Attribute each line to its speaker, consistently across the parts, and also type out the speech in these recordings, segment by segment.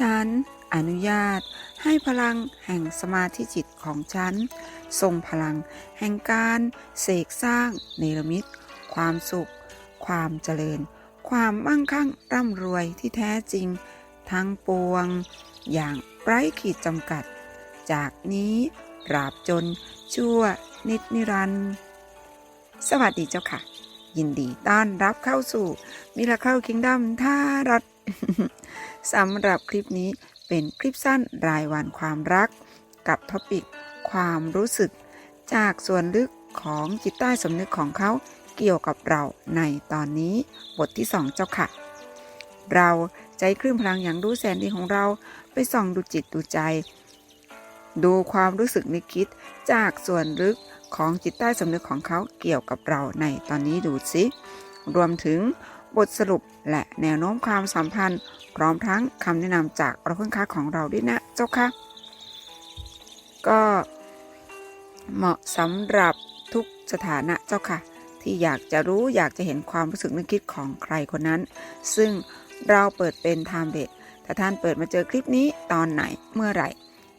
Speaker 1: ฉันอนุญาตให้พลังแห่งสมาธิจิตของฉันทรงพลังแห่งการเสกสร้างเนรมิต ความสุข ความเจริญ ความมั่งคั่งร่ำรวยที่แท้จริง ทั้งปวง อย่างไร้ขีดจำกัด จากนี้ราบจนชั่วนิดนิรันดร์สวัสดีเจ้าค่ะ ยินดีต้อนรับเข้าสู่มิราเคิลคิงดัมท่ารัฐ สำหรับคลิปนี้เป็นคลิปสั้นรายวันความรัก กับท็อปิกความรู้สึก จากส่วนลึกของจิตใต้สำนึกของเขาเกี่ยวกับเราในตอนนี้บทที่2เจ้าค่ะ เราใจคลื่นพลังอย่างรู้แสนดีของเราไปส่องดูจิตดูใจ ดูความรู้สึกนึกคิดจากส่วนลึกของจิตใต้สำนึกของเขาเกี่ยวกับเราในตอนนี้ดูสิรวมถึงบทสรุปและแนวโน้มความสัมพันธ์ พร้อมทั้งคำแนะนำจากเราเพื่อนค้าของเราด้วยนะเจ้าค่ะก็เหมาะสำหรับทุกสถานะเจ้าค่ะ ที่อยากจะรู้อยากจะเห็นความรู้สึกนึกคิดของใครคนนั้น ซึ่งเราเปิดเป็นไทม์เบดถ้าท่านเปิดมาเจอคลิปนี้ตอนไหนเมื่อไหร่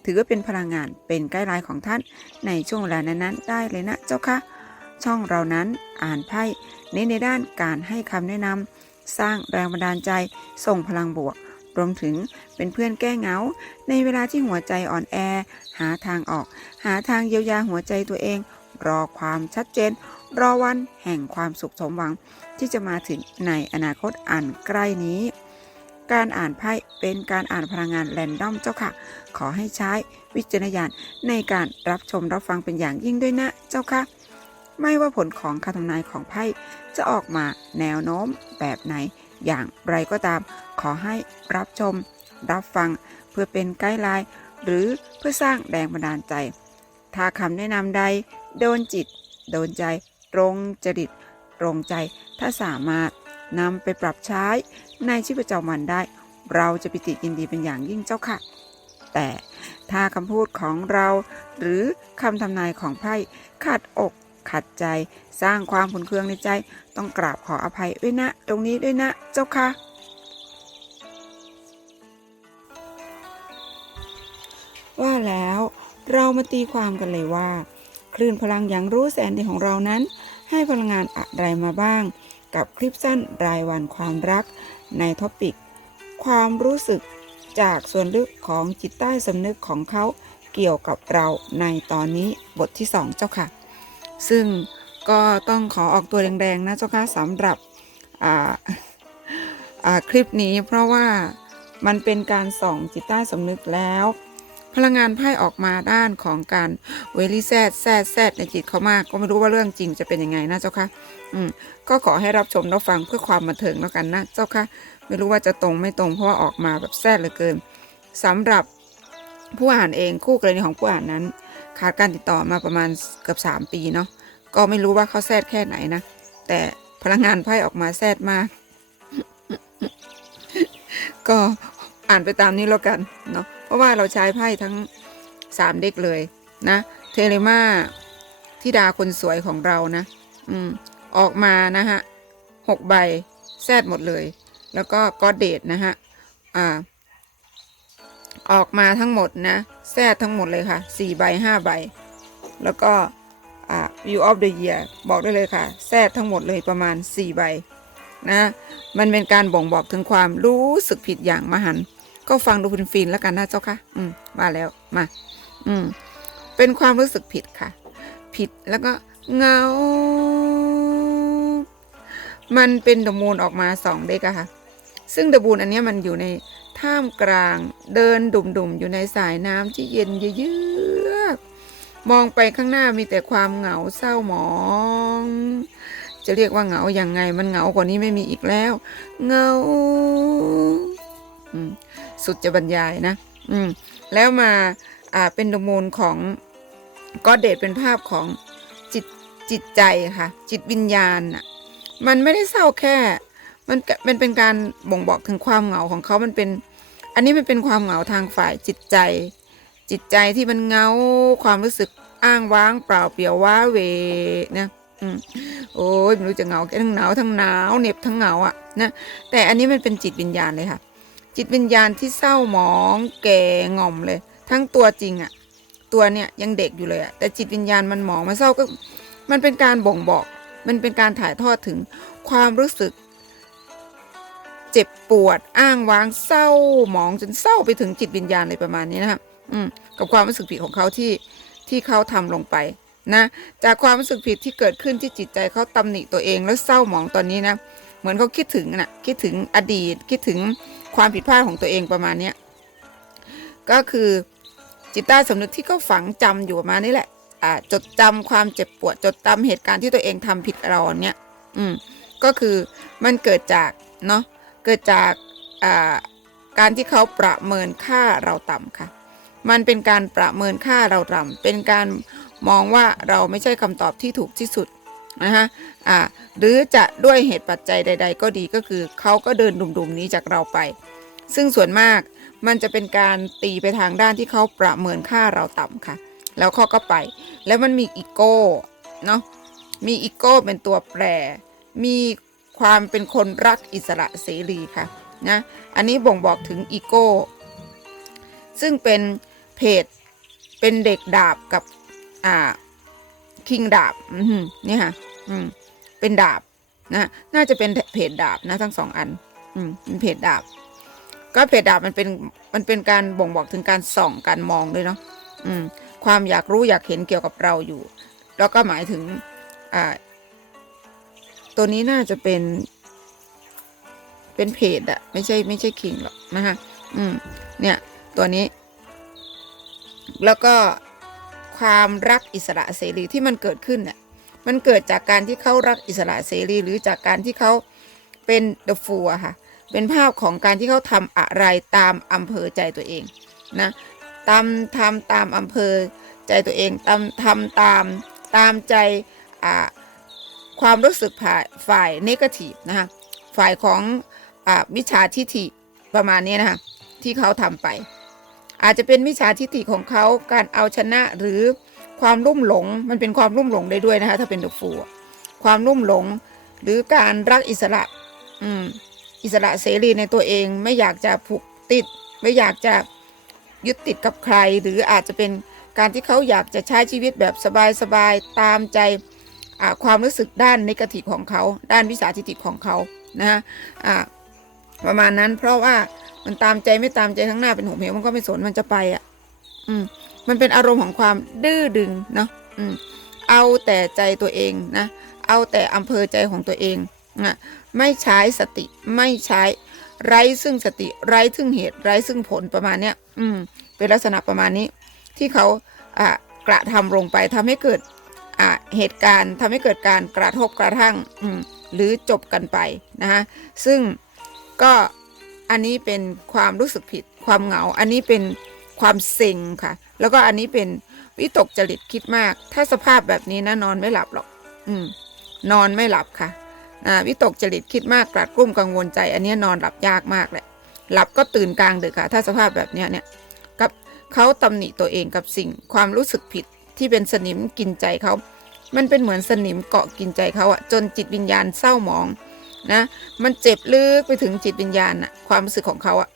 Speaker 1: ถือว่าเป็นพลังงานเป็นไกด์ไลน์ของท่านในช่วงเวลานั้นๆ ได้เลยนะเจ้าค่ะ ช่องเรานั้นอ่านไพ่เน้นในด้านการให้คำแนะนำ สร้างแรงบันดาลใจ ส่งพลังบวก รวมถึงเป็นเพื่อนแก้เหงา ในเวลาที่หัวใจอ่อนแอ หาทางออก หาทางเยียวยาหัวใจตัวเอง รอความชัดเจน รอวันแห่งความสุขสมหวัง ที่จะมาถึงในอนาคตอันใกล้นี้การอ่านไพ่เป็นการอ่านพลังงานแรนดอมเจ้าค่ะ ขอให้ใช้วิจารณญาณในการรับชมรับฟังเป็นอย่างยิ่งด้วยนะเจ้าค่ะ ไม่ว่าผลของคำทำนายของไพ่จะออกมาแนวโน้มแบบไหน อย่างไรก็ตาม ขอให้รับชม รับฟังเพื่อเป็นไกด์ไลน์หรือเพื่อสร้างแรงบันดาลใจ ถ้าคำแนะนำใด โดนจิต โดนใจ ตรงจริต ตรงใจ ถ้าสามารถนำไปปรับใช้ในชีวิตประจำวันได้ เราจะปิติยินดีเป็นอย่างยิ่งเจ้าค่ะ แต่ถ้าคำพูดของเรา หรือคำทำนายของไพ่ขัดอก ขัดใจ สร้างความขุนเคืองในใจ ต้องกราบขออภัยด้วยนะ ตรงนี้ด้วยนะ เจ้าค่ะ ว่าแล้วเรามาตีความกันเลยว่า คลื่นพลังอย่างรู้แสนดีของเรานั้น ให้พลังงานอะไรมาบ้าง กับคลิปสั้นรายวันความรักในท็อปิก ความรู้สึกจากส่วนลึกของจิตใต้สำนึกของเขาเกี่ยวกับเราในตอนนี้บทที่ 2 เจ้าค่ะ ซึ่งก็ต้องขอออกตัวแดงๆนะเจ้าค่ะสำหรับอ่าอ่าคลิปนี้เพราะว่ามันเป็นการส่องจิตใต้สำนึกแล้ว พลังงานไพ่ออกมาด้านของการเวลี่แซดแซดแซดในจิตเขามากก็ไม่รู้ว่าเรื่องจริงจะเป็นยังไงนะเจ้าค่ะอืมก็ขอให้รับชมรับฟังเพื่อความบันเทิงแล้วกันนะเจ้าค่ะไม่รู้ว่าจะตรงไม่ตรงเพราะว่าออกมาแบบแซดเหลือเกินสำหรับผู้อ่านเองคู่กรณีของผู้อ่านนั้น ขาดการติดต่อมาประมาณเกือบ 3 ปีเนาะก็ไม่รู้ว่าเขาแซดแค่ไหนนะ แต่พลังงานไพ่ออกมาแซดมาก ก็อ่านไปตามนี้แล้วกันเนาะเพราะว่าเราใช้ไพ่ทั้ง 3 เด็กเลยนะ เทเลมาที่ดาคนสวยของเรานะ อืม ออกมานะฮะหกใบแซดหมดเลย แล้วก็ก็เดทนะฮะ อ่า ออกมาทั้งหมดนะ แซดทั้งหมดเลยค่ะ4ใบ5ใบ แล้วก็ view of the year บอกได้เลยค่ะแซดทั้งหมดเลยประมาณ 4 ใบนะมันเป็นการบ่งบอกถึงความรู้สึกผิดอย่างมหัน ก็ฟังดูฟินๆแล้วกันนะเจ้าค่ะ อืมมาแล้วมา อืมเป็นความรู้สึกผิดค่ะ ผิดแล้วก็เงา มันเป็นดมูนออกมาสองเด็กอะค่ะ ซึ่งดมูนอันนี้มันอยู่ใน ท่ามกลาง เดินดุ่มๆอยู่ในสายน้ำที่เย็นเยือกมองไปข้างหน้ามีแต่ความเหงาเศร้าหมอง จะเรียกว่าเหงาอย่างไง มันเหงากว่านี้ไม่มีอีกแล้ว เหงาสุดจะบรรยายนะ อืม แล้วมาอ่าเป็นดมูนของก็เดทเป็นภาพของจิตจิตใจค่ะ จิตวิญญาณน่ะ มันไม่ได้เศร้าแค่ มันมันเป็นการบ่งบอกถึงความเหงาของเขา มันเป็น อันนี้มันเป็นความเหงาทางฝ่ายจิตใจ จิตใจที่มันเหงาความรู้สึกอ้างว้างเปล่าเปลี่ยวว้าเวนะโอ้ยไม่รู้จะเหงาแค่ทั้งหนาวทั้งหนาวเหน็บทั้งเหงาอะนะแต่อันนี้มันเป็นจิตวิญญาณเลยค่ะจจิตวิญญาณที่เศร้าหมองแก่ง่อมเลย ทั้งตัวจริงอะตัวเนี่ยยังเด็กอยู่เลยอะแต่จิตวิญญาณมันหมองมันเศร้าก็มันเป็นการบ่งบอก มันเป็นการถ่ายทอดถึงความรู้สึก เจ็บปวดอ้างว้างเศร้าหมองจนเศร้าไปถึงจิตวิญญาณเลยประมาณนี้นะครับอืมกับความรู้สึกผิดของเขาที่ที่เขาทำลงไปนะจากความรู้สึกผิดที่เกิดขึ้นที่จิตใจเขาตำหนิตัวเองแล้วเศร้าหมองตอนนี้นะเหมือนเขาคิดถึงนะ่ะคิดถึงอดีตคิดถึงความผิดพลาดของตัวเองประมาณเนี้ยก็คือจิตใต้สำนึกที่เขาฝังจำอยู่ประมาณนี้แหละอ่าจดจำความเจ็บปวดจดจำเหตุการณ์ที่ตัวเองทำผิดเราเนี่ยอืมก็คือมันเกิดจากเนาะ กิดจากการที่เขาประเมินค่าเราต่ำค่ะ มันเป็นการประเมินค่าเราต่ำเป็นการมองว่าเราไม่ใช่คำตอบที่ถูกที่สุดนะฮะอ่าหรือจะด้วยเหตุปัจจัยใด ๆ ก็ดีก็คือเขาก็เดินดุมๆนี้จากเราไป ซึ่งส่วนมากมันจะเป็นการตีไปทางด้านที่เขาประเมินค่าเราต่ำค่ะ แล้วเขาก็ไป แล้วมันมีอีโก้เนาะมีอีโก้เป็นตัวแปร มี ความเป็นคนรักอิสระเสรีค่ะนะอันนี้บ่งบอกถึงอีโก้ซึ่งเป็นเพจเป็นเด็กดาบกับอ่าคิงดาบนี่ค่ะอืมเป็นดาบนะน่าจะเป็นเพจดาบนะทั้งสองอันอืมเป็นเพจดาบ ก็เพจดาบมันเป็นมันเป็นการบ่งบอกถึงการส่องการมองด้วยเนาะอืมความอยากรู้อยากเห็นเกี่ยวกับเราอยู่ แล้วก็หมายถึงอ่า ตัวนี้น่าจะเป็น เป็นเพจอะไม่ใช่ไม่ใช่คิงหรอกนะคะอืม เนี่ย ตัวนี้ แล้วก็ความรักอิสระเสรีที่มันเกิดขึ้นเนี่ยมันเกิดจากการที่เขารักอิสระเสรี หรือจากการที่เขาเป็นเดอะฟูอะค่ะ เป็นภาพของการที่เขาทำอะไรตามอำเภอใจตัวเองนะตามทำตามอำเภอใจตัวเองตามทำตามตามใจอ่า ความรู้สึกฝ่ายเนกาทีฟนะคะฝ่ายของอมิจฉาทิฐิประมาณนี้นะคะที่เขาทำไป อาจจะเป็นมิจฉาทิฐิของเขาการเอาชนะหรือความรุ่มหลงมันเป็นความรุ่มหลงได้ด้วยนะคะถ้าเป็นดอะฟูความรุ่มหลงหรือการรักอิสระอืมอิสระเสรีในตัวเองไม่อยากจะผูกติด ไม่อยากจะยึดติดกับใคร หรืออาจจะเป็นการที่เขาอยากจะใช้ชีวิตแบบสบายๆตามใจ ความรู้สึกด้านนิกทีของเขา ด้านวิสาทิฐิของเขานะฮะประมาณนั้นเพราะว่ามันตามใจไม่ตามใจทั้งหน้าเป็นหัวเหวมันก็ไม่สนมันจะไปอะ อืม มันเป็นอารมณ์ของความดื้อดึงเนาะอืม เอาแต่ใจตัวเองนะ เอาแต่อำเภอใจของตัวเองนะไม่ใช้สติไม่ใช้ไร้ซึ่งสติไร้ซึ่งเหตุไร้ซึ่งผลประมาณเนี้ย อืม เป็นลักษณะประมาณนี้ ที่เขาอ่ากระทำลงไปทำให้เกิด เหตุการณ์ทำให้เกิดการกระทบกระทั่งหรือจบกันไปนะฮะซึ่งก็อันนี้เป็นความรู้สึกผิดความเหงา อันนี้เป็นความเซ็งค่ะ แล้วก็อันนี้เป็นวิตกจริตคิดมาก ถ้าสภาพแบบนี้นะนอนไม่หลับหรอกอืมนอนไม่หลับค่ะอ่าวิตกจริตคิดมากกลัดกลุ้มกังวลใจ อันนี้นอนหลับยากมากแหละหลับก็ตื่นกลางดึกค่ะ ถ้าสภาพแบบนี้เนี่ยกับเขาตำหนิตัวเองกับสิ่งความรู้สึกผิด ที่เป็นสนิมกินใจเขา มันเป็นเหมือนสนิมเกาะกินใจเขาอะจนจิตวิญญาณเศร้าหมองนะมันเจ็บลึกไปถึงจิตวิญญาณอะความรู้สึกของเขาอะ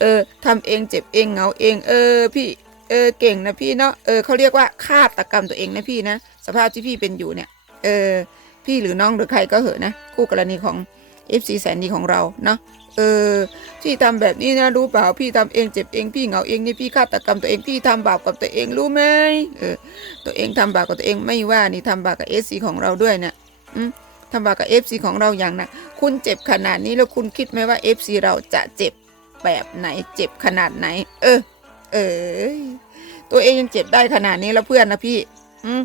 Speaker 1: เออทำเองเจ็บเองเหงาเอง เออพี่เออเก่งนะพี่เนาะเออเขาเรียกว่าฆาตกรรมตัวเองนะพี่นะสภาพที่พี่เป็นอยู่เนี่ยเออพี่หรือน้องหรือใครก็เหอะนะคู่กรณีของ FC แสนดีของเราเนาะ เออพี่ทำแบบนี้นะรู้เปล่าพี่ทำเองเจ็บเองพี่เหงาเองนี่พี่ฆาตกรรมตัวเองพี่ทำบาปกับตัวเองรู้ไหมเออตัวเองทำบาปกับตัวเองไม่ว่านี่ทำบาปกับ FC ของเราด้วยนี่ยอืมทำบาปกับ FC ของเราอย่างนะคุณเจ็บขนาดนี้แล้วคุณคิดไหมว่า FC เราจะเจ็บแบบไหนเจ็บขนาดไหน เออ เออตัวเองยังเจ็บได้ขนาดนี้แล้วเพื่อนนะพี่ อืม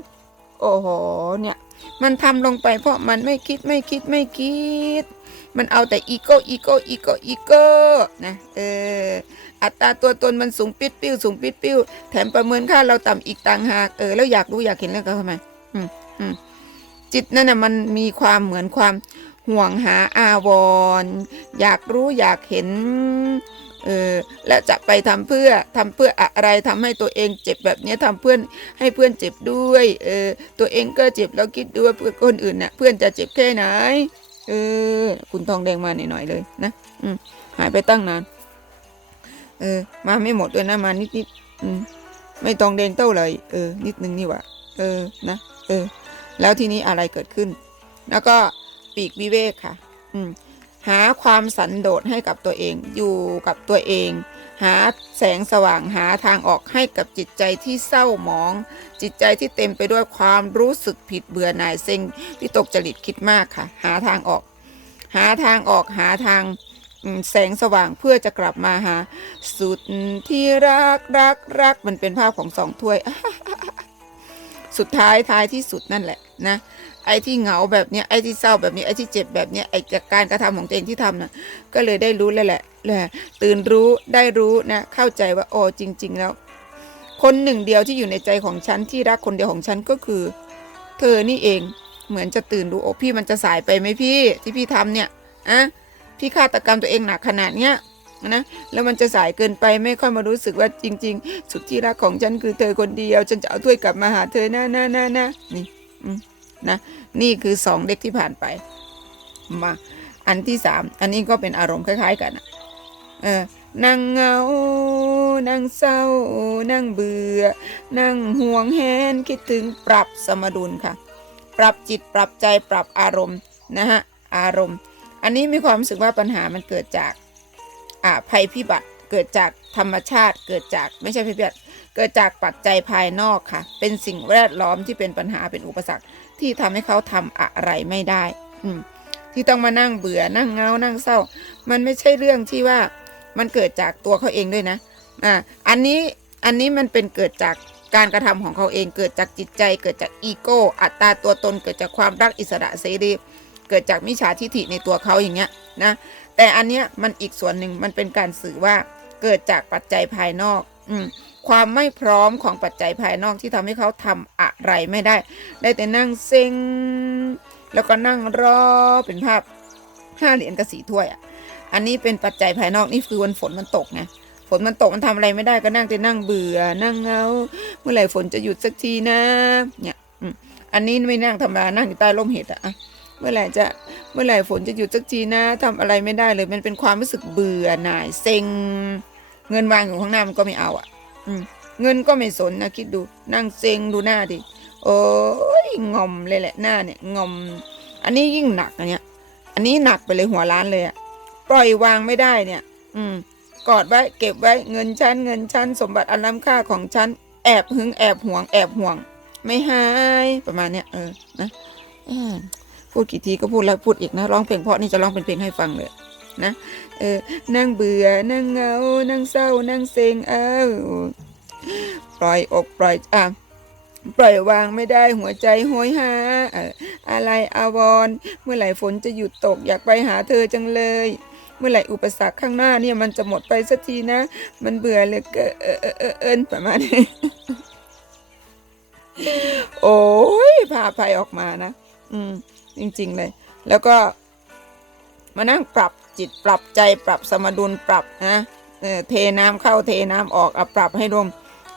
Speaker 1: โอ้โหเนี่ย มันทำลงไปเพราะมันไม่คิดไม่คิดไม่คิด มันเอาแต่อีโก้อีโก้อีโก้อีโก้นะเอออัตราตัวตนมันสูงปิดปิ้วสูงปิดปิ้วแถมประเมินค่าเราต่ำอีกต่างหากเออแล้วอยากรู้อยากเห็นแล้วก็ทำไมอืมอืมจิตนั่นน่ะมันมีความเหมือนความห่วงหาอาวรณ์อยากรู้อยากเห็นเออและจะไปทำเพื่อทำเพื่ออะไรทำให้ตัวเองเจ็บแบบนี้ยทำเพื่อนให้เพื่อนเจ็บด้วยเออตัวเองก็เจ็บแล้วคิดดูว่าเพื่อนคนอื่นน่ะเพื่อนจะเจ็บแค่ไหน เออ คุณทองแดงมาหน่อยๆเลยนะ อืมหายไปตั้งนาน เออ มาไม่หมดด้วยนะ มานิดนิดๆอืมไม่ทองแดงเท่าไหร่เออ นิดนึงนี่หว่าเออ นะ เออ แล้วทีนี้อะไรเกิดขึ้น แล้วก็ปีกวิเวกค่ะ อืมหาความสันโดษให้กับตัวเอง อยู่กับตัวเอง หาแสงสว่างหาทางออกให้กับจิตใจที่เศร้าหมอง จิตใจที่เต็มไปด้วยความรู้สึกผิดเบื่อหน่ายเซ็งวิตกจริตคิดมากค่ะ หาทางออก หาทางออกหาทางแสงสว่างเพื่อจะกลับมาหา สุดที่รักรักรักมันเป็นภาพของสองถ้วย สุดท้ายท้ายที่สุดนั่นแหละนะ ไอ้ที่เหงาแบบเนี้ยไอ้ที่เศร้าแบบนี้ไอ้ที่เจ็บแบบเนี้ยไอ้จากการกระทำของตัวเองที่ทำน่ะก็เลยได้รู้แล้วแหละแหละตื่นรู้ได้รู้นะเข้าใจว่าโอ้จริง ๆ แล้ว คนหนึ่งเดียวที่อยู่ในใจของฉันที่รักคนเดียวของฉันก็คือ เธอนี่เองเหมือนจะตื่นรู้โอ้พี่มันจะสายไปไหมพี่ที่พี่ทำเนี่ยอะพี่ฆาตกรรมตัวเองหนักขนาดเนี้ยนะแล้วมันจะสายเกินไปไม่ค่อยมารู้สึกว่าจริง ๆ สุดที่รักของฉันคือเธอคนเดียว ฉันจะเอาถ้วยกลับมาหาเธอนะนะนะนะนี่อืม นะนี่คือสองเด็กที่ผ่านไปมาอันที่สามอันนี้ก็เป็นอารมณ์คล้าย ๆ กันอะเออนั่งเงา นั่งเศร้า นั่งเบื่อ นั่งห่วงแหนคิดถึงปรับสมดุลค่ะ ปรับจิตปรับใจปรับอารมณ์นะฮะอารมณ์ อันนี้มีความรู้สึกว่าปัญหามันเกิดจากอ่าภัยพิบัติเกิดจากธรรมชาติเกิดจากไม่ใช่ภัยพิบัติเกิดจากปัจจัยภายนอกค่ะ เป็นสิ่งแวดล้อมที่เป็นปัญหาเป็นอุปสรรค ที่ทำให้เขาทำอะไรไม่ได้ อืมที่ต้องมานั่งเบื่อนั่งเงานั่งเศร้า มันไม่ใช่เรื่องที่ว่ามันเกิดจากตัวเขาเองด้วยนะอ่าอันนี้อันนี้มันเป็นเกิดจากการกระทำของเขาเองเกิดจากจิตใจ เกิดจากอีโก้ อัตตาตัวตน เกิดจากความรักอิสระเสรีเกิดจากมิจฉาทิฐิในตัวเขาอย่างเงี้ยนะแต่อันเนี้ยมันอีกส่วนหนึ่งมันเป็นการสื่อว่าเกิดจากปัจจัยภายนอก ความไม่พร้อมของปัจจัยภายนอกที่ทำให้เขาทำอะไรไม่ได้ ได้แต่นั่งเซ็ง แล้วก็นั่งรอเป็นภาพห้าเหรียญกับสีถ้วยอะ อันนี้เป็นปัจจัยภายนอกนี่คือวันฝนมันตกไงฝนมันตกมันทำอะไรไม่ได้ก็นั่งแต่นั่งเบื่อ นั่งเงาเมื่อไหร่ฝนจะหยุดสักทีนะ เนี่ยอันนี้ไม่นั่งธรรมดานั่งอยู่ใต้ร่มเห็ดอะอะเมื่อไหร่จะเมื่อไหร่ฝนจะหยุดสักทีนะทำอะไรไม่ได้เลย มันเป็นความรู้สึกเบื่อหน่ายเซ็ง เงินวางอยู่ข้างหน้ามันก็ไม่เอาอะ อืม เงินก็ไม่สนนะคิดดูนั่งเซ็งดูหน้าดิโอ้ยงอมเลยแหละหน้าเนี่ยงอม อันนี้ยิ่งหนักอันเนี้ย อันนี้หนักไปเลยหัวล้านเลยอะปล่อยวางไม่ได้เนี่ย อืม กอดไว้เก็บไว้เงินชั้นเงินชั้นสมบัติอันล้ำค่าของฉันแอบหึงแอบห่วงแอบห่วง ไม่หายประมาณเนี้ยเออนะอพูดกี่ทีก็พูดแล้วพูดอีกนะร้องเพลงเพราะนี่จะร้องเป็นเพลงให้ฟังเลย นะเออนั่งเบื่อนั่งเหงานั่งเศร้านั่งเซ็งเอ้าปล่อยอกปล่อยอะปล่อยวางไม่ได้หัวใจโหยหาเอออะไรอาวร เมื่อไหร่ฝนจะหยุดตกอยากไปหาเธอจังเลย เมื่อไหร่อุปสรรคข้างหน้าเนี่ยมันจะหมดไปสักทีนะ มันเบื่อเหลยเกินเออเออเออเอินประมาณนี้โอ้ยพาภัยออกมานะ อืม จริง ๆ เลย แล้วก็มานั่งปรับ จิตปรับใจปรับสมดุลปรับนะเทน้ำเข้าเทน้ำออกอะปรับให้รวม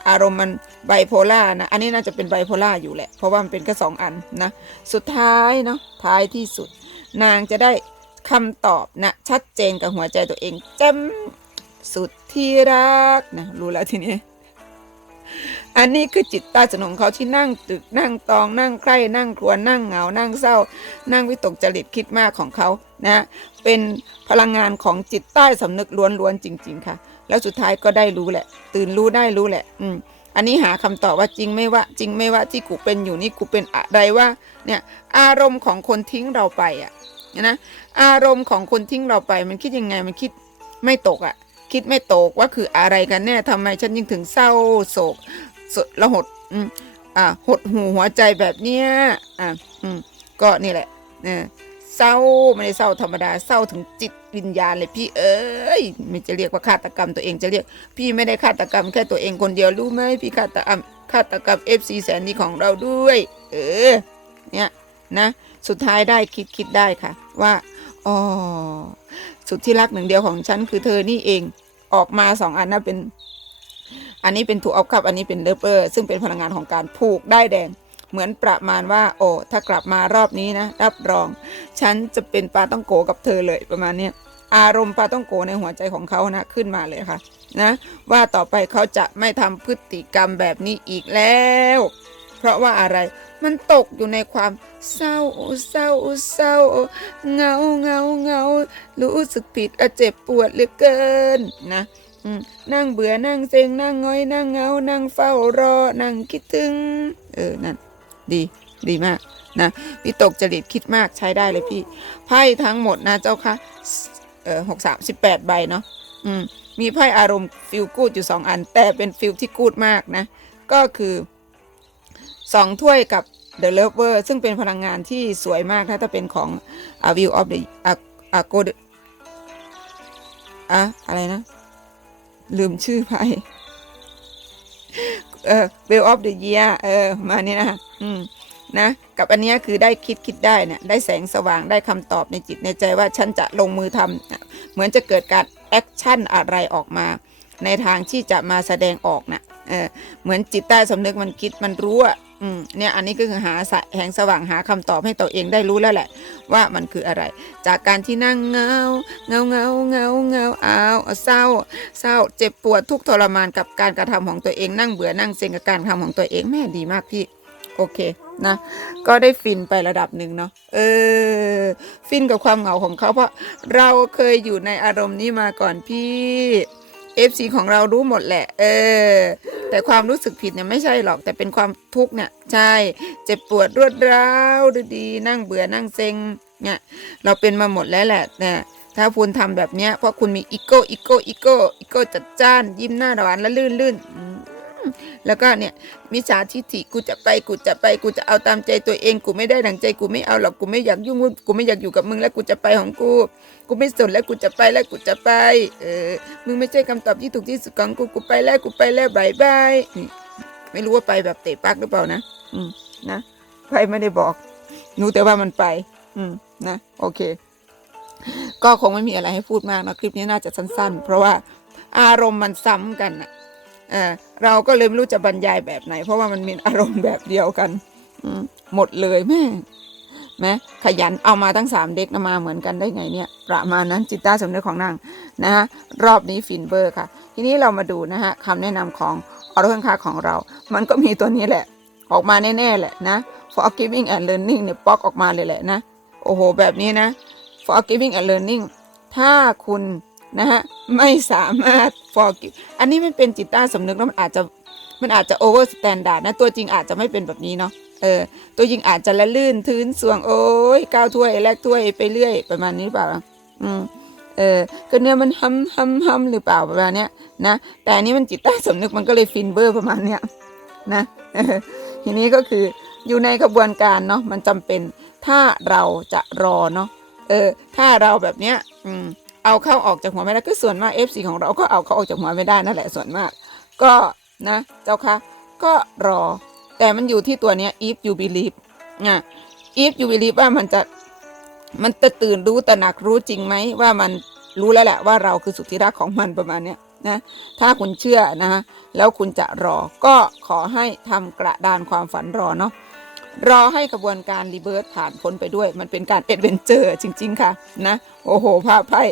Speaker 1: อารมณ์มันไบโพล่านะ อันนี้น่าจะเป็นไบโพล่าอยู่แหละ เพราะว่ามันเป็นแค่สองอันนะ สุดท้ายเนาะท้ายที่สุด นางจะได้คำตอบนะชัดเจนกับหัวใจตัวเองแจ่มสุดที่รักนะรู้แล้วทีนี้ อันนี้คือจิตใต้สนองเขาที่นั่งตึกนั่งตองนั่งใคร่นั่งครวญนั่งเหงา นั่งเศร้า นั่งวิตกจริตคิดมากของเขานะเป็นพลังงานของจิตใต้สำนึกล้วนๆจริง ๆ ค่ะ แล้วสุดท้ายก็ได้รู้แหละ ตื่นรู้ได้รู้แหละ อืมอันนี้หาคำตอบว่าจริงไม่ว่า จริงไม่ว่าที่กูเป็นอยู่นี่กูเป็นอะไรว่าเนี่ยอารมณ์ของคนทิ้งเราไปอะนะอารมณ์ของคนทิ้งเราไปมันคิดยังไงมันคิดไม่ตกอะ คิดไม่ตกว่าคืออะไรกันแน่ทำไมฉันยังถึงเศร้าโศกสละหดอ่าหดหูหัวใจแบบเนี้ยอ่าอืมก็นี่แหละเนี่ยเศร้าไม่ได้เศร้าธรรมดาเศร้าถึงจิตวิญญาณเลยพี่เอ้ยไม่จะเรียกว่าฆาตกรรมตัวเองจะเรียก พี่ไม่ได้ฆาตกรรมแค่ตัวเองคนเดียวรู้ไหมพี่ฆาตกรรมฆาตกรรมเอฟซีแสนดีของเราด้วย เออ เนี่ยนะสุดท้ายได้คิดคิดได้ค่ะ ว่าอ๋อสุดที่รักหนึ่งเดียวของฉันคือเธอนี่เอง ออกมาสองอันนะเป็น อันนี้เป็นถูกเอาคับอันนี้เป็นเลเปอร์ ซึ่งเป็นพลังงานของการผูกได้แดง เหมือนประมาณว่า โอ้ถ้ากลับมารอบนี้นะรับรอง ฉันจะเป็นปลาต้องโกกับเธอเลยประมาณนี้อารมณ์ปลาต้องโกในหัวใจของเขานะขึ้นมาเลยค่ะ นะ ว่าต่อไปเขาจะไม่ทำพฤติกรรมแบบนี้อีกแล้ว เพราะว่าอะไร มันตกอยู่ในความเศร้าเศร้าเศร้าเงาเงาเงารู้สึกผิดอะเจ็บปวดเหลือเกินนะนั่งเบื่อนั่งเซ็งนั่งง้อยนั่งเงา นั่งเฝ้ารอ นั่งคิดถึง เออ นั่น ดี ดีมากนะพี่ตกจริตคิดมากใช้ได้เลยพี่ ไพ่ทั้งหมดนะเจ้าค่ะเออหกสามสิบแปดใบเนาะอืมมีไพ่อารมณ์ฟิลกูดอยู่สองอัน แต่เป็นฟิลที่กูดมากนะ ก็คือ สองถ้วยกับ The Lover ซึ่งเป็นพลังงานที่สวยมากถ้าถ้าเป็นของ A View of the A Go อะอะไรนะ ลืมชื่อไพ่เออ View of the Year เออ มาเนี่ยนะอืมนะกับอันเนี้ยคือได้คิดคิดได้เนี่ยได้แสงสว่างได้คำตอบในจิตในใจว่าฉันจะลงมือทำเหมือนจะเกิดการแอคชั่นอะไรออกมา ในทางที่จะมาแสดงออกนะเออเหมือนจิตใต้สำนึกมันคิดมันรู้อะ อืมเนี่ยอันนี้ก็คือหาสะแหงสว่างหาคำตอบให้ตัวเองได้รู้แล้วแหละ ว่ามันคืออะไร จากการที่นั่งเงาเงาเงาเงาเงาอ้าวเศร้า เศร้าเจ็บปวดทุกทรมานกับการกระทำของตัวเองนั่งเบื่อนั่งเซ็งกับการทำของตัวเองแม่ดีมากพี่โอเคนะก็ได้ฟินไประดับหนึ่งเนาะเออ ฟินกับความเหงาของเขาเพราะเราเคยอยู่ในอารมณ์นี้มาก่อนพี่ เอฟซีของเรารู้หมดแหละ เออ แต่ความรู้สึกผิดเนี่ยไม่ใช่หรอก แต่เป็นความทุกข์เนี่ย ใช่ เจ็บปวดรวดร้าวดีๆนั่งเบื่อนั่งเซ็งเนี่ยเราเป็นมาหมดแล้วแหละนะถ้าคุณทำแบบเนี้ยเพราะคุณมีอีโก้อีโก้อีโก้อีโก้จัดจ้าน ยิ้มหน้าหวานและลื่นลื่น แล้วก็เนี่ยมิจฉาทิฐิกูจะไปกูจะไปกูจะเอาตามใจตัวเองกูไม่ได้ดังใจกูไม่เอาหรอกกูไม่อยากยุ่งวุ่นกูไม่อยากอยู่กับมึงแล้วกูจะไปของกู กูไม่สนแล้วกูจะไปแล้วกูจะไปเออมึงไม่ใช่คำตอบที่ถูกที่สุดของกูกูไปแล้วกูไปแล้วบายบายไม่รู้ว่าไปแบบเตะปักหรือเปล่านะอืมนะไปไม่ได้บอกรู้แต่ว่ามันไป อืมนะโอเค ก็คงไม่มีอะไรให้พูดมากนะคลิปนี้น่าจะสั้น ๆ เพราะว่าอารมณ์มันซ้ำกันอะ เออเราก็เลยไม่รู้จะบรรยายแบบไหน เพราะว่ามันมีอารมณ์แบบเดียวกันอืมหมดเลยแม่แม้ขยันเอามาทั้งสามเด็กนะมาเหมือนกันได้ไงเนี่ย ประมาณนั้นจิตใต้สำนึกของนางนะฮะรอบนี้ฟินเบอร์ค่ะ ทีนี้เรามาดูนะฮะคำแนะนำของออร์เรนคาของเรา มันก็มีตัวนี้แหละ ออกมาแน่ๆแหละนะ forgiving and learning เนี่ยป๊อกออกมาเลยแหละนะ โอ้โห แบบนี้นะ forgiving and learning ถ้าคุณ นะฮะไม่สามารถ forgive อันนี้มันเป็นจิตใต้สำนึกแล้วมันอาจจะมันอาจจะ over standard นะ ตัวจริงอาจจะไม่เป็นแบบนี้เนาะเออตัวจริงอาจจะละลื่นทื้นสวงโอ้ยก้าวถ้วยแลกถ้วยไปเรื่อยประมาณนี้เปล่าอืมเออก็เนื้อมันฮัมฮัมฮัมหรือเปล่าประมาณเนี้ยนะแต่อันนี้มันจิตใต้สำนึกมันก็เลยฟินเบอร์ประมาณเนี้ยนะทีนี้ก็คืออยู่ในกระบวนการเนาะมันจำเป็นถ้าเราจะรอเนาะเออถ้าเราแบบเนี้ยอืม เอาเข้าออกจากหัวไม่ได้ก็ส่วนมาก FC ของเราก็เอาเข้าออกจากหัวไม่ได้นั่นแหละส่วนมาก ก็นะเจ้าค่ะก็รอ แต่มันอยู่ที่ตัวเนี้ย if you believe นะ if you believe ว่ามันจะมันจะตื่นรู้ตระหนักรู้จริงไหมว่ามันรู้แล้วแหละว่าเราคือสุดที่รักของมันประมาณเนี้ยนะถ้าคุณเชื่อนะฮะแล้วคุณจะรอก็ขอให้ทำกระดานความฝันรอเนาะรอให้กระบวนการรีเบิร์ตผ่านพ้นไปด้วย มันเป็นการเอ็ดเวนเจอร์จริง ๆ ค่ะ นะ โอ้โหภาพไพ่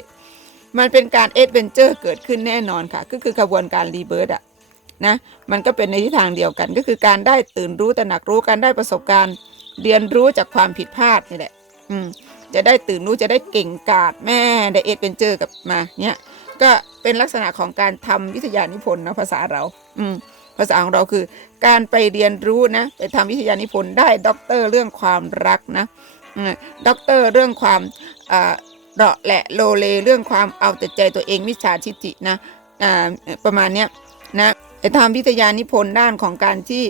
Speaker 1: มันเป็นการเอ็ดเวนเจอร์เกิดขึ้นแน่นอนค่ะ ก็คือกระบวนการรีเบิร์ตอะนะมันก็เป็นในทิศทางเดียวกัน ก็คือการได้ตื่นรู้ตระหนักรู้การได้ประสบการณ์ เรียนรู้จากความผิดพลาดนี่แหละ อืมจะได้ตื่นรู้จะได้เก่งกาจแม่ได้เอ็ดเวนเจอร์กับมาเนี่ยก็เป็นลักษณะของการทำวิทยานิพนธ์นะภาษาเรา อืมภาษาของเราคือ การไปเรียนรู้นะไปทำวิทยานิพนธ์ได้ด็อกเตอร์เรื่องความรักนะอืมด็อกเตอร์เรื่องความอ่า เดาะแหละโลเลเรื่องความเอาแต่ใจตัวเองมิจฉาทิฐินะประมาณเนี้ยนะไปทำวิทยานิพนธ์ด้านของการที่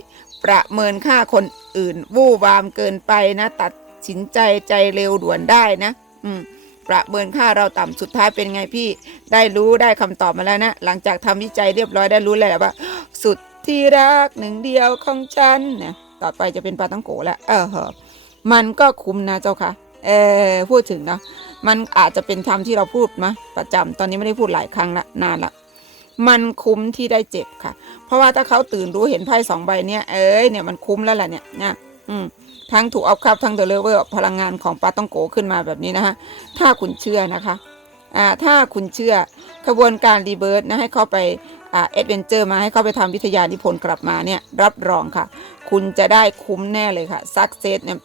Speaker 1: ประเมินค่าคนอื่น วู่วามเกินไปนะ ตัดสินใจใจเร็วด่วนได้นะ อืมประเมินค่าเราต่ำสุดท้ายเป็นไงพี่ ได้รู้ได้คำตอบมาแล้วนะ หลังจากทำวิจัยเรียบร้อยได้รู้แล้วว่า สุดที่รักหนึ่งเดียวของฉันเนี่ยต่อไปจะเป็นปลาต้งโกแล้วเออเหอมันก็คุ้มนะเจ้าค่ะ เออพูดถึงเนาะ มันอาจจะเป็นคำที่เราพูดมาประจำตอนนี้ไม่ได้พูดหลายครั้งละนานละมันคุ้มที่ได้เจ็บค่ะ เพราะว่าถ้าเขาตื่นรู้เห็นไพ่สองใบเนี่ยเอ้ยเนี่ยมันคุ้มแล้วแหละเนี่ยนะอืมทั้งถูกเอาคับทั้งเดลเวอร์พลังงานของปาต้องโกขึ้นมาแบบนี้นะคะถ้าคุณเชื่อนะคะอ่าถ้าคุณเชื่อกระบวนการรีเบิร์ตนะให้เข้าไปอ่าเอ็ดเวนเจอร์มาให้เข้าไปทำวิทยานิพนธ์กลับมาเนี่ยรับรองค่ะ คุณจะได้คุ้มแน่เลยค่ะซักเซสเนี่ย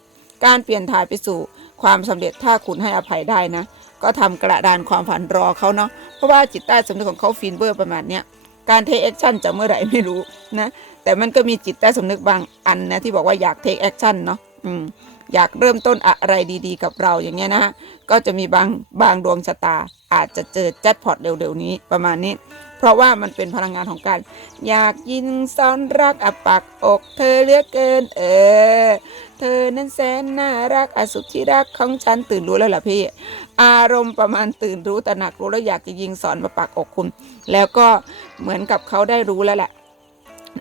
Speaker 1: การเปลี่ยนถ่ายไปสู่ ความสำเร็จถ้าคุณให้อภัยได้นะ ก็ทำกระดานความฝันรอเขาเนาะเพราะว่าจิตใต้สำนึกของเขาฟินเวอร์ประมาณเนี้ยการเทคแอคชั่นจะเมื่อไหร่ไม่รู้นะแต่มันก็มีจิตใต้สำนึกบางอันนะที่บอกว่าอยากเทคแอคชั่นเนาะอืมอยากเริ่มต้นอะไรดีๆ กับเราอย่างเงี้ยนะก็จะมีบางบางดวงชะตาอาจจะเจอแจ็คพอตเร็วๆนี้ประมาณนี้ ราะว่ามันเป็นพลังงานของการ อยากยินซ้อนรักอับปักอกเธอเลือกเกิน เออ เธอนั้นแสนน่ารักอสุดที่รักของฉันตื่นรู้แล้วล่ะพี่ อารมณ์ประมาณตื่นรู้ตระหนักรู้แล้วอยากจะยิงสอนมาปักอกคุณ แล้วก็เหมือนกับเขาได้รู้แล้วแหละ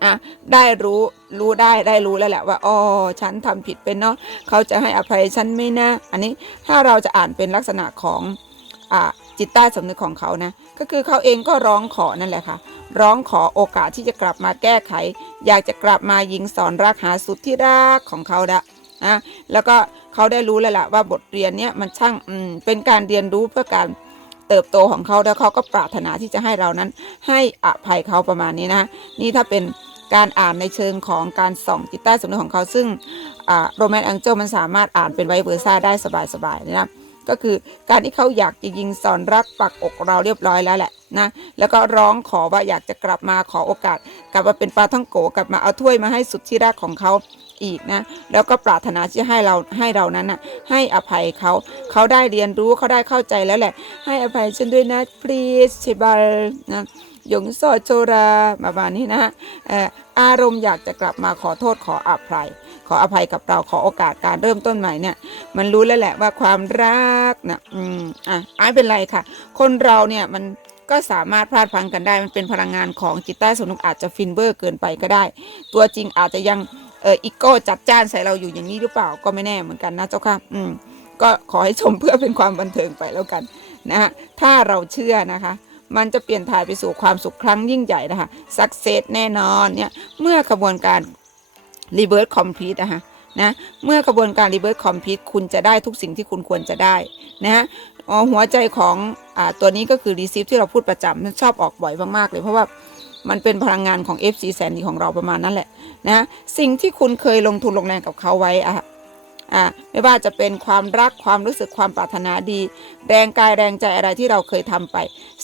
Speaker 1: อะได้รู้รู้ได้ได้รู้แล้วแหละว่าอ๋อฉันทำผิดเป็นเนาะเขาจะให้อภัยฉันไม่นะอันนี้ถ้าเราจะอ่านเป็นลักษณะของอ่า จิตใต้สำนึกของเขานะ ก็คือเขาเองก็ร้องขอนั่นแหละค่ะ ร้องขอโอกาสที่จะกลับมาแก้ไข อยากจะกลับมายิงสอนรักหาสุดที่รักของเขาละนะแล้วก็เขาได้รู้แล้วแหละว่าบทเรียนเนี้ยมันช่างอืมเป็นการเรียนรู้เพื่อการเติบโตของเขาแล้วเขาก็ปรารถนาที่จะให้เรานั้น ให้อภัยเขาประมาณนี้นะนี่ถ้าเป็นการอ่านในเชิงของการส่องจิตใต้สำนึกของเขาซึ่งโรแมนต์แองเจิลมันสามารถอ่านเป็นไวเวอร์ซ่าได้สบายๆนะครับ ก็คือการที่เขาอยากจะยิงสอนรักปักอกเราเรียบร้อยแล้วแหละนะแล้วก็ร้องขอว่าอยากจะกลับมาขอโอกาส กลับมาเป็นปลาท่องโกกลับมาเอาถ้วยมาให้สุดที่รักของเขาอีกนะแล้วก็ปรารถนาที่ให้เราให้เรานั้นน่ะให้อภัยเขาเขาได้เรียนรู้เขาได้เข้าใจแล้วแหละ ให้อภัยฉันด้วยนะ please ชบาร์นะหยงโซโจราประมาณนี้นะฮะอารมณ์อยากจะกลับมาขอโทษขออภัย ขออภัยกับเราขอโอกาสการเริ่มต้นใหม่เนี่ยมันรู้แล้วแหละว่าความรักนะอืมอะไม่เป็นไรค่ะ คนเราเนี่ยมันก็สามารถพลาดพลังกันได้มันเป็นพลังงานของจิตใต้สำนึกอาจจะฟินเบอร์เกินไปก็ได้ ตัวจริงอาจจะยังเอออีโก้จัดจ้านใส่เราอยู่อย่างนี้หรือเปล่าก็ไม่แน่เหมือนกันนะเจ้าค่ะอืมก็ขอให้ชมเพื่อเป็นความบันเทิงไปแล้วกันนะฮะถ้าเราเชื่อนะคะ มันจะเปลี่ยนถ่ายไปสู่ความสุขครั้งยิ่งใหญ่นะคะสักเซสแน่นอนเนี่ยเมื่อกระบวนการ รีเวิร์สคอมพลีทนะคะนะเมื่อกระบวนการรีเวิร์สคอมพลีทคุณจะได้ทุกสิ่งที่คุณควรจะได้นะหัวใจของอตัวนี้ก็คือรีซิฟที่เราพูดประจำมันชอบออกบ่อยมากๆเลยเพราะว่ามันเป็นพลังงานของ FC แสนดีของเราประมาณนั้นแหละนะสิ่งที่คุณเคยลงทุนลงแรงกับเขาไว้อะ อ่าไม่ว่าจะเป็นความรักความรู้สึกความปรารถนาดี แรงกายแรงใจอะไรที่เราเคยทำไป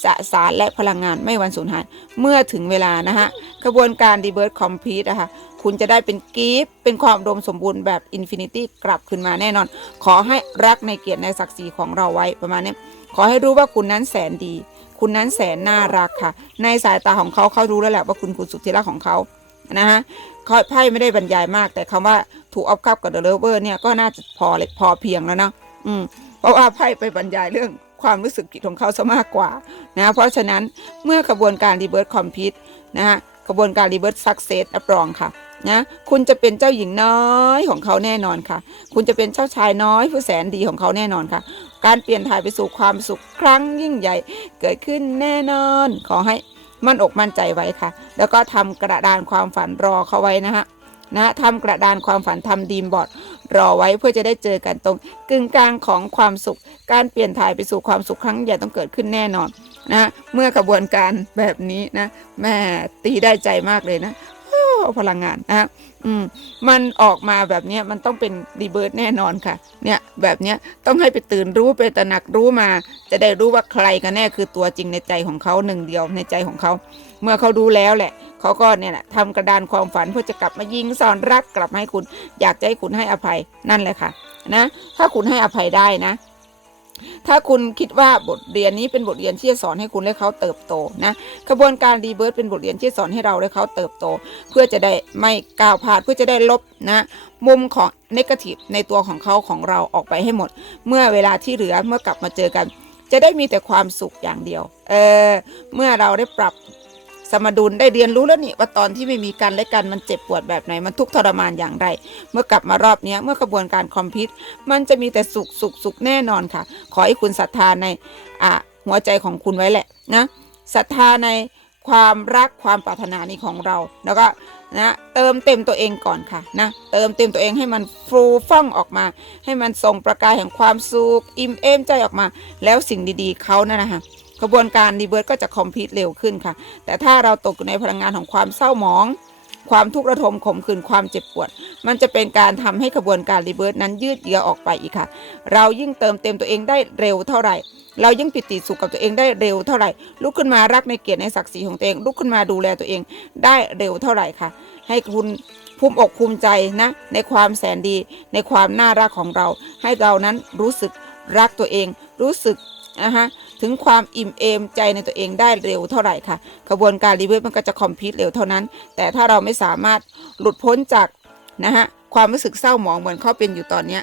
Speaker 1: สะสารและพลังงานไม่วันสูญหาย เมื่อถึงเวลานะฮะกระบวนการ reverse complete นะคะคุณจะได้เป็นกิฟเป็นความอุดมสมบูรณ์แบบอินฟินิตี้กลับขึ้นมาแน่นอน ขอให้รักในเกียรติในศักดิ์ศรีของเราไว้ประมาณนี้ขอให้รู้ว่าคุณนั้นแสนดี คุณนั้นแสนน่ารักค่ะ ในสายตาของเขาเขารู้แล้วแหละว่าคุณคือสุดที่รักของเขานะฮะเขาไพ่ไม่ได้บรรยายมาก แต่คำว่า ถูกออฟคับกับเดอะเลเวอร์เนี่ยก็น่าจะพอเลยพอเพียงแล้วนะอืมเพราะว่าไพ่ไปบรรยายเรื่องความรู้สึกผิดของเขาซะมากกว่านะเพราะฉะนั้นเมื่อกระบวนการรีเบิร์ตคอมพิวต์นะฮะกระบวนการรีเบิร์ตสักเซสรับรองค่ะนะคุณจะเป็นเจ้าหญิงน้อยของเขาแน่นอนค่ะ คุณจะเป็นเจ้าชายน้อยผู้แสนดีของเขาแน่นอนค่ะ การเปลี่ยนถ่ายไปสู่ความสุขครั้งยิ่งใหญ่เกิดขึ้นแน่นอน ขอให้มั่นอกมั่นใจไว้ค่ะ แล้วก็ทำกระดานความฝันรอเขาไว้นะฮะ นะทำกระดานความฝันทำดีมบอร์ดรอไว้เพื่อจะได้เจอกันตรงกึ่งกลางของความสุข การเปลี่ยนถ่ายไปสู่ความสุขครั้งใหญ่ต้องเกิดขึ้นแน่นอนนะเมื่อกระบวนการแบบนี้นะแม่ตีได้ใจมากเลยนะ พลังงานนะอืมมันออกมาแบบนี้มันต้องเป็นรีเบิร์ตแน่นอนค่ะ เนี่ยแบบนี้ต้องให้ไปตื่นรู้ไปตระหนักรู้มา จะได้รู้ว่าใครกันแน่คือตัวจริงในใจของเขาหนึ่งเดียวในใจของเขา เมื่อเขารู้แล้วแหละเขาก็เนี่ยแหละทำกระดานความฝันเพื่อจะกลับมายิงสอนรักกลับมาให้คุณ อยากจะให้คุณให้อภัยนั่นแหละค่ะนะถ้าคุณให้อภัยได้นะ ถ้าคุณคิดว่าบทเรียนนี้เป็นบทเรียนที่จะสอนให้คุณและเขาเติบโตนะกระบวนการรีเบิร์ตเป็นบทเรียนที่สอนให้เราและเขาเติบโต เพื่อจะได้ไม่ก้าวพลาดเพื่อจะได้ลบนะมุมของนกาทีฟในตัวของเขาของเราออกไปให้หมด เมื่อเวลาที่เหลือเมื่อกลับมาเจอกัน จะได้มีแต่ความสุขอย่างเดียว เออเมื่อเราได้ปรับ สมดุลได้เรียนรู้แล้วนี่ว่าตอนที่ไม่มีกันและกันมันเจ็บปวดแบบไหนมันทุกข์ทรมานอย่างไร เมื่อกลับมารอบนี้เมื่อกระบวนการคอมพิวต์มันจะมีแต่สุขสุขสุขแน่นอนค่ะ ขอให้คุณศรัทธาในอะหัวใจของคุณไว้แหละนะศรัทธาในความรักความปรารถนานี้ของเราแล้วก็นะเติมเต็มตัวเองก่อนค่ะนะเติมเต็มตัวเองให้มันฟูฟ่องออกมา ให้มันส่งประกายแห่งความสุขอิ่มเอมใจออกมา แล้วสิ่งดีๆเขานั่นนะคะ กระบวนการรีเวิร์สก็จะคอมพลีทเร็วขึ้นค่ะ แต่ถ้าเราตกอยู่ในพลังงานของความเศร้าหมอง ความทุกข์ระทมขมขื่นความเจ็บปวด มันจะเป็นการทำให้กระบวนการรีเวิร์สนั้นยืดเยื้อออกไปอีกค่ะ เรายิ่งเติมเต็มตัวเองได้เร็วเท่าไหร่ เรายิ่งปิติสุขกับตัวเองได้เร็วเท่าไหร่ ลุกขึ้นมารักในเกียรติในศักดิ์ศรีของตัวเอง ลุกขึ้นมาดูแลตัวเองได้เร็วเท่าไหร่ค่ะ ให้คุณภูมิอกภูมิใจนะในความแสนดีในความน่ารักของเรา ให้เรานั้นรู้สึกรักตัวเอง รู้สึก นะคะถึงความอิ่มเอมใจในตัวเองได้เร็วเท่าไหร่ค่ะกระบวนการรีเวิร์สมันก็จะคอมพลีทเร็วเท่านั้น แต่ถ้าเราไม่สามารถหลุดพ้นจากนะฮะความรู้สึกเศร้าหมองเหมือนเขาเป็นอยู่ตอนเนี้ย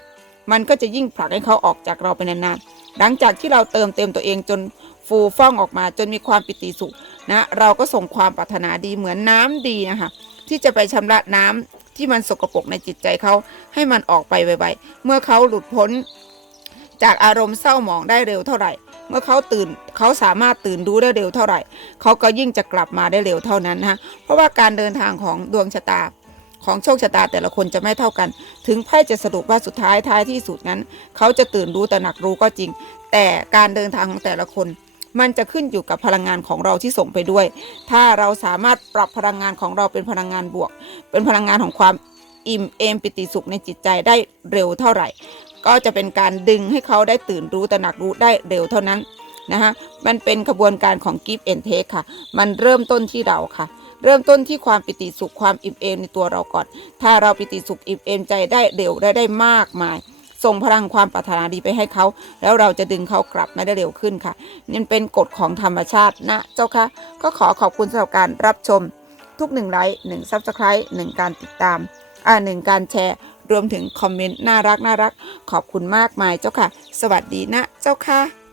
Speaker 1: มันก็จะยิ่งผลักให้เขาออกจากเราไปนานๆ หลังจากที่เราเติมเต็มตัวเองจนฟูฟ่องออกมาจนมีความปิติสุขนะเราก็ส่งความปรารถนาดีเหมือนน้ำดีนะคะที่จะไปชำระน้ำที่มันสกปรกในจิตใจเขาให้มันออกไปไวๆเมื่อเขาหลุดพ้นจากอารมณ์เศร้าหมองได้เร็วเท่าไหร่ เมื่อเขาตื่นเขาสามารถตื่นรู้ได้เร็วเท่าไหร่ เขาก็ยิ่งจะกลับมาได้เร็วเท่านั้นนะเพราะว่าการเดินทางของดวงชะตาของโชคชะตาแต่ละคนจะไม่เท่ากัน ถึงไพ่จะสรุปว่าสุดท้ายท้ายที่สุดนั้น เขาจะตื่นรู้แต่หนักรู้ก็จริง แต่การเดินทางของแต่ละคน มันจะขึ้นอยู่กับพลังงานของเราที่ส่งไปด้วย ถ้าเราสามารถปรับพลังงานของเราเป็นพลังงานบวก เป็นพลังงานของความอิ่มเอมปิติสุขในจิตใจได้เร็วเท่าไหร่ ก็จะเป็นการดึงให้เขาได้ตื่นรู้ตระหนักรู้ได้เร็วเท่านั้นนะคะมันเป็นกระบวนการของ Give and Take ค่ะ มันเริ่มต้นที่เราค่ะ เริ่มต้นที่ความปิติสุขความอิ่มเอมในตัวเราก่อน ถ้าเราปิติสุขอิ่มเอมใจได้เร็วได้ได้มากมายส่งพลังความปรารถนาดีไปให้เขา แล้วเราจะดึงเขากลับมาได้เร็วขึ้นค่ะนี่เป็นกฎของธรรมชาตินะเจ้าค่ะ ก็ขอขอบคุณสำหรับการรับชมทุกหนึ่งไลค์หนึ่งซับสไครต์หนึ่งการติดตามอ่าหนึ่งการแชร์ รวมถึงคอมเมนต์น่ารักน่ารักขอบคุณมากมายเจ้าค่ะ สวัสดีนะเจ้าค่ะ